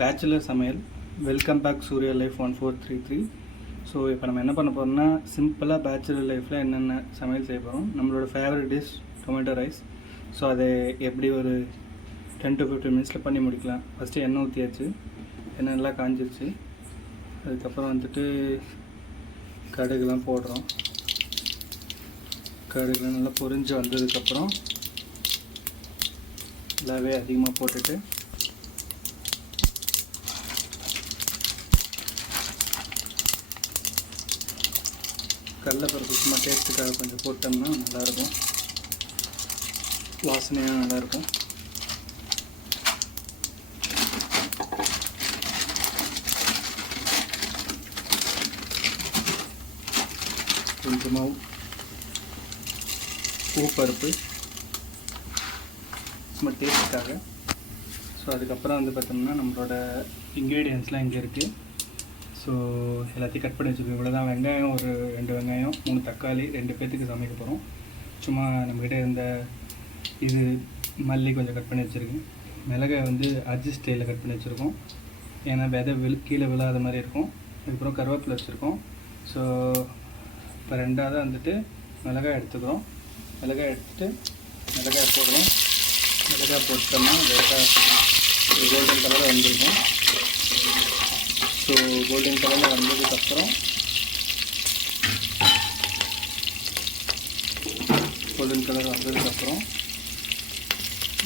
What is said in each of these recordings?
Bachelor சமையல். Welcome back Surya life 1433. So இப்போ நம்ம என்ன பண்ண போகிறோம்னா, சிம்பிளாக பேச்சுலர் லைஃப்பில் என்னென்ன சமையல் செய்ய போகிறோம். நம்மளோட favourite dish tomato rice. So அதை எப்படி ஒரு 10 to 15 மினிட்ஸில் பண்ணி முடிக்கலாம். ஃபஸ்ட்டு எண்ணெய் ஊற்றியாச்சு, எண்ணெய் நல்லா காஞ்சிருச்சு. அதுக்கப்புறம் வந்துட்டு கடுகுலாம் போடுறோம். கடுகுலாம் நல்லா பொரிஞ்சு வந்ததுக்கப்புறம் நல்லாவே அதிகமாக போட்டுட்டு கடலைப்பருப்பு சும்மா டேஸ்ட்டுக்காக கொஞ்சம் போட்டோம்னா நல்லாயிருக்கும், வாசனையாக நல்லாயிருக்கும். கொஞ்சமாக பூப்பருப்பு சும்மா டேஸ்ட்டுக்காக. ஸோ அதுக்கப்புறம் வந்து பார்த்தோம்னா நம்மளோட இன்க்ரீடியன்ட்ஸ்லாம் இங்கே இருக்குது. ஸோ எல்லாத்தையும் கட் பண்ணி வச்சுருக்கோம். இவ்வளோ தான். வெங்காயம் ஒரு 2 வெங்காயம், 3 தக்காளி, 2 பேர்த்துக்கு சமைக்க போகிறோம். சும்மா நம்மக்கிட்ட இருந்த இது மல்லி கொஞ்சம் கட் பண்ணி வச்சுருக்கேன். மிளகாய் வந்து அட்ஜஸ்ட் ஸ்டைலில் கட் பண்ணி வச்சுருக்கோம், ஏன்னா விதை கீழே விழாத மாதிரி இருக்கும். அதுக்கப்புறம் கருவேப்பிலை வச்சுருக்கோம். ஸோ இப்போ ரெண்டாவது வந்துட்டு மிளகாய் எடுத்துக்கிறோம். மிளகாய் எடுத்துகிட்டு மிளகாய் போடுறோம். மிளகாய் போட்டோம்னா கோல்டன் கலரில் வந்துருக்கும். ஸோ கோல்டன் கலரில் வந்ததுக்கப்புறம்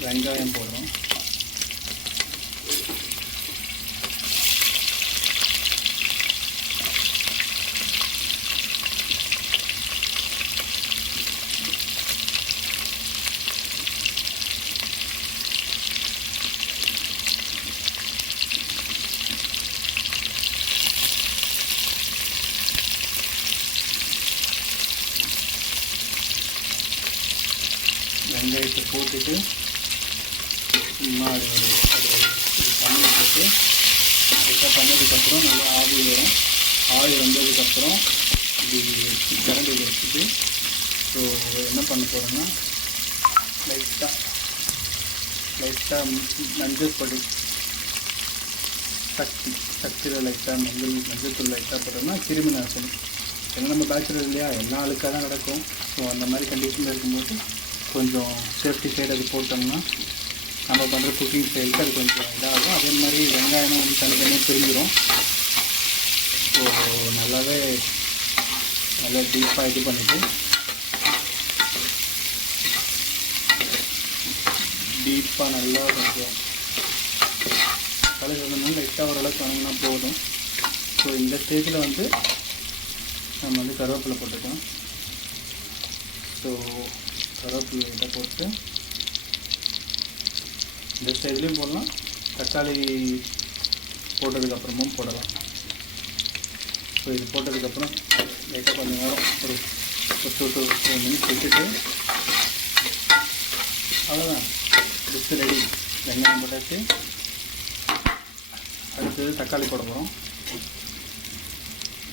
வெங்காயம் போடுறோம். வெங்காயத்தை போட்டுட்டு சும்மா அது தண்ணி போட்டு லைட்டாக பண்ணதுக்கப்புறம் நல்லா ஆவி வரும். ஆவி வந்ததுக்கப்புறம் இப்படி கரண்டி வச்சுட்டு ஸோ என்ன பண்ண போகிறோன்னா லைட்டாக மஞ்சள் பொடி சக்தியில் லைட்டாக மஞ்சள் தூள் லைட்டாக போட்டோம்னா கிருமி நாசினி. ஏன்னா நம்ம பேச்சுலர் இல்லையா, எல்லா ஆளுக்காக தான் நடக்கும். ஸோ அந்த மாதிரி கண்டிஷனில் இருக்கும்போது கொஞ்சம் சேஃப்டி சைடு அது போட்டோம்னா நம்ம பண்ணுற குக்கிங் ஸ்டைலுக்கு அது கொஞ்சம் இதாகும். அதே மாதிரி வெங்காயமும் வந்து தனித்தனியாக பிரிஞ்சிடும். ஸோ நல்லா டீப்பாக இது பண்ணிவிட்டு நல்லா கொஞ்சம் கலர் வந்து லைட்டாக ஓரளவுக்கு வணங்கினா போதும். ஸோ இந்த ஸ்டேஜில் வந்து நம்ம வந்து கருவேப்பிலை போட்டுக்கலாம். ஸோ கருவேப்பிலை இதை போட்டு இந்த ஸ்டைல்லையும் போடலாம், தக்காளி போட்டதுக்கப்புறமும் போடலாம். ஸோ இது போட்டதுக்கப்புறம் லைட்டாக கொஞ்சம் நேரம் ஒரு 2 to 4 மினிட்ஸ் விட்டுட்டு அவ்வளோதான், டிஷ் ரெடி. வெங்காயம் போட்டாச்சு. அடுத்தது தக்காளி போட போகிறோம்.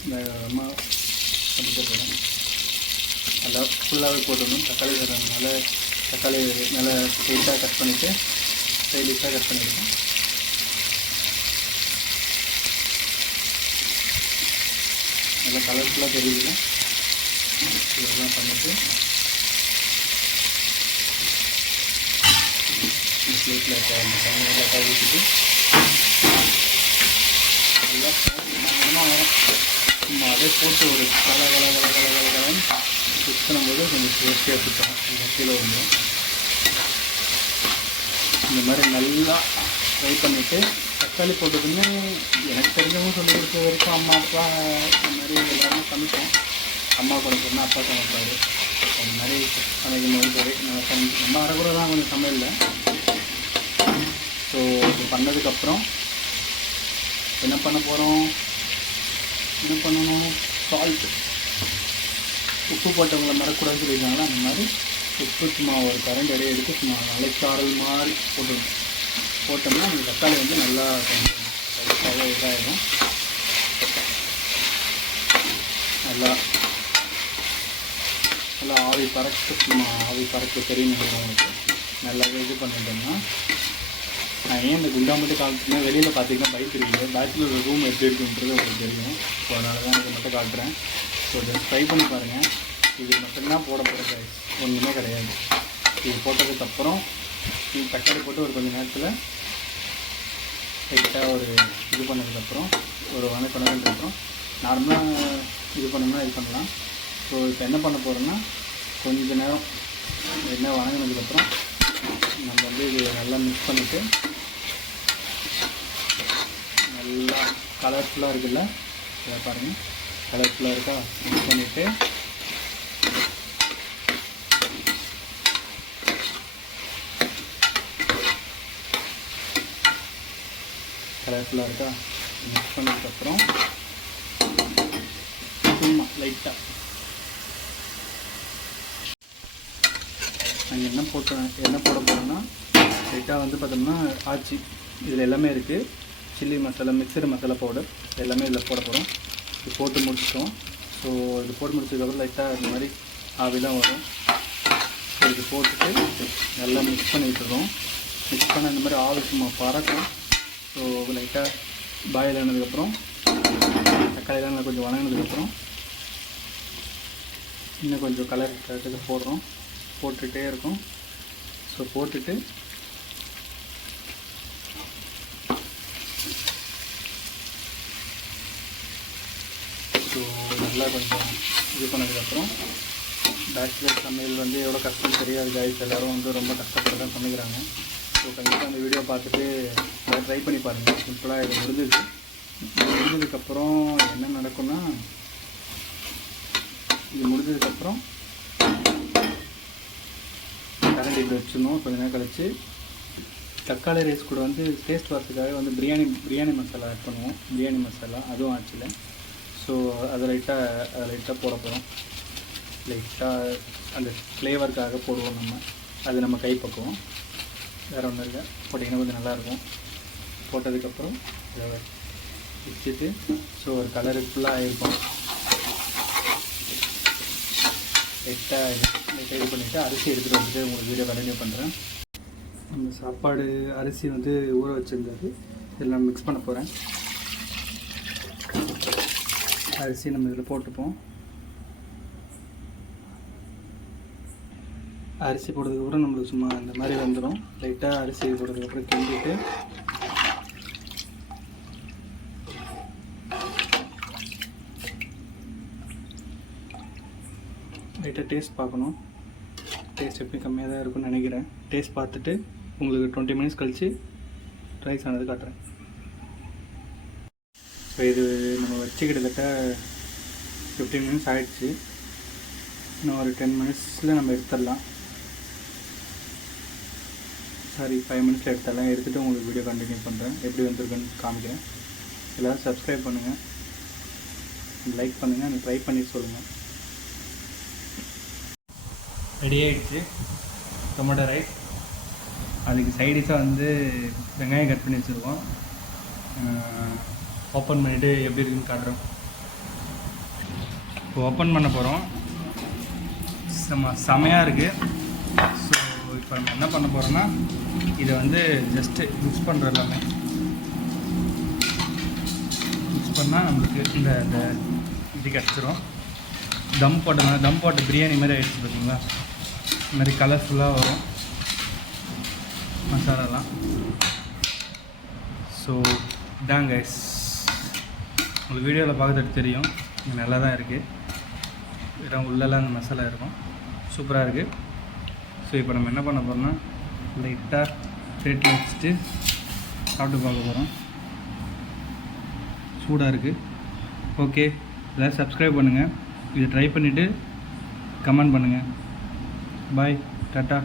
இந்த பண்ணிக்க போகிறோம். நல்லா ஃபுல்லாகவே போட்டுடணும். தக்காளி போடுறதுனால தக்காளி நல்லா ஸ்ட்ரெயிட்டாக கட் பண்ணிவிட்டு ஸ்டைலிஷாக கட் பண்ணிவிடுவோம். நல்லா கலர்ஃபுல்லாக தெரியுது. இதெல்லாம் பண்ணிவிட்டு பிளேட்டில் அந்த தண்ணி நல்லா ஊற்றிட்டு நல்லா பயங்கரமாக வரும். சும்மா அதே போட்டு ஒரு கலன்னு மிக்ஸ் பண்ணும்போது கொஞ்சம் டேஸ்டியாக சுத்தம் கீழே வந்துடும். இந்த மாதிரி நல்லா ஃப்ரை பண்ணிவிட்டு தக்காளி போட்டதுன்னு எனக்கு தெரிஞ்சவங்க சொல்லி கொடுத்த வரைக்கும் அம்மா அப்பா இந்த மாதிரி எல்லாருமே சமைப்போம். அம்மா சமைக்கிறதுனா அப்பா சமைப்பார். அந்த மாதிரி சமைக்கும் போது நம்ம அரைக்குறை தான் கொஞ்சம் சமையலில். ஸோ இது பண்ணதுக்கப்புறம் என்ன பண்ணணும், சால்ட்டு. உப்பு போட்டவங்களை மறக்கூடாதுன்னு சொல்லியிருக்காங்களா, அந்த மாதிரி உப்பு சும்மா ஒரு கரண்ட் அடியை எடுத்து சும்மா நல்லா சாரல் மாதிரி போட்டோம்னா அந்த தக்காளி வந்து நல்லா கொஞ்சம் லைட்டாக இதாகிடும். நல்லா ஆவி பறக்க சும்மா ஆவி பறக்க தெரியும். உங்களுக்கு நல்லாவே இது பண்ணிட்டோம்னா நான் ஏன் இந்த குண்டா மட்டும் காமிச்சுன்னா வெளியில் பார்த்தீங்கன்னா பைக் இருக்குது, பேச்சுலர் ரூம் எப்படி இருக்குன்றது உங்களுக்கு தெரியும். ஸோ அதனால தான் இதை மட்டும் காட்டுறேன். ஸோ இதை ட்ரை பண்ணி பாருங்கள். இது மட்டும்தான் போட போகிற கைஸ், ஒன்றுமே கிடையாது. இது போட்டதுக்கப்புறம் இது தக்காளி போட்டு ஒரு கொஞ்சம் நேரத்தில் லைட்டாக ஒரு இது பண்ணதுக்கப்புறம் ஒரு வணக்கம்னதுக்கப்புறம் நார்மலாக இது பண்ணோம்னா இது பண்ணலாம். ஸோ இப்போ என்ன பண்ண போகிறோன்னா கொஞ்சம் நேரம் என்ன வணங்கினதுக்கப்புறம் நம்ம வந்து இது நல்லா மிக்ஸ் பண்ணிவிட்டு நல்லா கலர்ஃபுல்லாக இருக்குல்ல, இதை பாருங்கள் கலர்ஃபுல்லாக இருக்கா, மிக்ஸ் பண்ணிவிட்டு கலர்ஃபுல்லாக இருக்கா மிக்ஸ் பண்ணதுக்கப்புறம் சும்மா லைட்டாக நாங்கள் என்ன போட போகிறோன்னா லைட்டாக வந்து பார்த்தோம்னா ஆச்சி இதில் எல்லாமே இருக்குது. Chilli masala, mixed masala powder எல்லாமே இதில் போட போகிறோம். இது போட்டு முடிச்சிட்டோம். ஸோ இது போட்டு முடிச்சதுக்கப்புறம் லைட்டாக இந்த மாதிரி ஆவிலாம் வரும். ஸோ இது போட்டுட்டு நல்லா மிக்ஸ் பண்ணி விட்டுறோம். மிக்ஸ் பண்ண இந்த மாதிரி ஆவி சும்மா பறக்கும். ஸோ லைட்டாக பாயில் ஆனதுக்கப்புறம் தக்காளிலாம் நல்லா கொஞ்சம் வணங்கினதுக்கப்புறம் இன்னும் கொஞ்சம் கலர் இதை போடுறோம். போட்டுகிட்டே இருக்கும். ஸோ போட்டுட்டு ஸோ நல்லா கொஞ்சம் இது பண்ணதுக்கப்புறம் பேச்சுலர் சமையல் வந்து எவ்வளோ கஷ்டம் தெரியாது கைஸ், எல்லோரும் வந்து ரொம்ப கஷ்டப்பட்டு தான் சமைக்கிறாங்க. ஸோ கண்டிப்பாக அந்த வீடியோ பார்த்துட்டு ட்ரை பண்ணி பாருங்கள். சிம்பிளாக இது முடிஞ்சதுக்கப்புறம் என்ன நடக்கும்னா இது முடிஞ்சதுக்கப்புறம் கரண்ட் இப்படி வச்சிடணும். கொஞ்சம் நேரம் கழிச்சு தக்காளி ரைஸ் கூட வந்து டேஸ்ட் வரதுக்காக வந்து பிரியாணி மசாலா ஆட் பண்ணுவோம். பிரியாணி மசாலா அதுவும் ஆச்சுல. ஸோ அதை லைட்டாக போட போகிறோம். லைட்டாக அந்த ஃப்ளேவருக்காக போடுவோம் நம்ம. அது நம்ம கை பக்குவோம், வேறு ஒன்றும் இல்லை. போட்டிங்கன்னா கொஞ்சம் நல்லாயிருக்கும். போட்டதுக்கப்புறம் இதை வச்சுட்டு ஸோ ஒரு கலரு ஃபுல்லாக ஆகிருக்கும். லைட்டாக இது பண்ணிவிட்டு அரிசி எடுத்துகிட்டு வந்துட்டு உங்களுக்கு வீடியோ கண்டினியூ பண்ணுறேன். அந்த சாப்பாடு அரிசி வந்து ஊற வச்சுருந்தது இதில் நான் மிக்ஸ் பண்ண போகிறேன். அரிசி நம்ம இதில் போட்டுப்போம். அரிசி போட்டதுக்கப்புறம் நம்மளுக்கு சும்மா இந்த மாதிரி வந்துடும். லைட்டாக அரிசி போட்டதுக்கப்புறம் கிண்டிட்டு லைட்டாக டேஸ்ட் பார்க்கணும். டேஸ்ட் எப்படி கம்மியாக தான் இருக்கும்னு நினைக்கிறேன். டேஸ்ட் பார்த்துட்டு உங்களுக்கு 20 மினிட்ஸ் கழித்து ரைஸ் ஆனது காட்டுறேன். ஸோ இது நம்ம வச்சு கிட்டத்தட்ட 15 மினிட்ஸ் ஆகிடுச்சு. இன்னும் ஒரு 10 மினிட்ஸில் நம்ம எடுத்துடலாம். சாரி 5 மினிட்ஸில் எடுத்துடலாம். எடுத்துகிட்டு உங்களுக்கு வீடியோ கண்டினியூ பண்ணுறேன், எப்படி வந்திருக்குன்னு காமிக்கிறேன். எல்லோரும் சப்ஸ்கிரைப் பண்ணுங்கள், லைக் பண்ணுங்கள், ட்ரை பண்ணி சொல்லுங்கள். ரெடி ஆகிடுச்சு டொமேட்டோ ரைஸ். அதுக்கு சைடிஷாக வந்து வெங்காயம் கட் பண்ணி வச்சுருக்கோம். ஓப்பன் பண்ணிவிட்டு எப்படி இருக்குன்னு காட்டுறோம். இப்போ ஓப்பன் பண்ண போகிறோம். செமையாக இருக்குது. ஸோ இப்போ நம்ம என்ன பண்ண போகிறோம்னா இதை வந்து ஜஸ்ட்டு மிக்ஸ் பண்ணுற எல்லாமே மிக்ஸ் பண்ணால் நம்மளுக்கு இந்த இது கிடச்சிரும். தம் போட்ட பிரியாணி மாதிரி ஆகிடுச்சு பார்த்தீங்களா. இந்த மாதிரி கலர்ஃபுல்லாக வரும் மசாலாலாம். ஸோ இதான் கைஸ், உங்களுக்கு வீடியோவில் பார்க்கறது தெரியும், இது நல்லா தான் இருக்குது. வெறும் உள்ளெல்லாம் அந்த மசாலா இருக்கும், சூப்பராக இருக்குது. ஸோ இப்போ நம்ம என்ன பண்ண போகிறோம்னா லைட்டாக பிளேட்டில் வச்சுட்டு சாப்பிட்டு பார்க்க போகிறோம். சூடாக இருக்குது. ஓகே, எல்லோரும் சப்ஸ்கிரைப் பண்ணுங்கள், இதை ட்ரை பண்ணிவிட்டு கமெண்ட் பண்ணுங்கள். பாய், டாட்டா.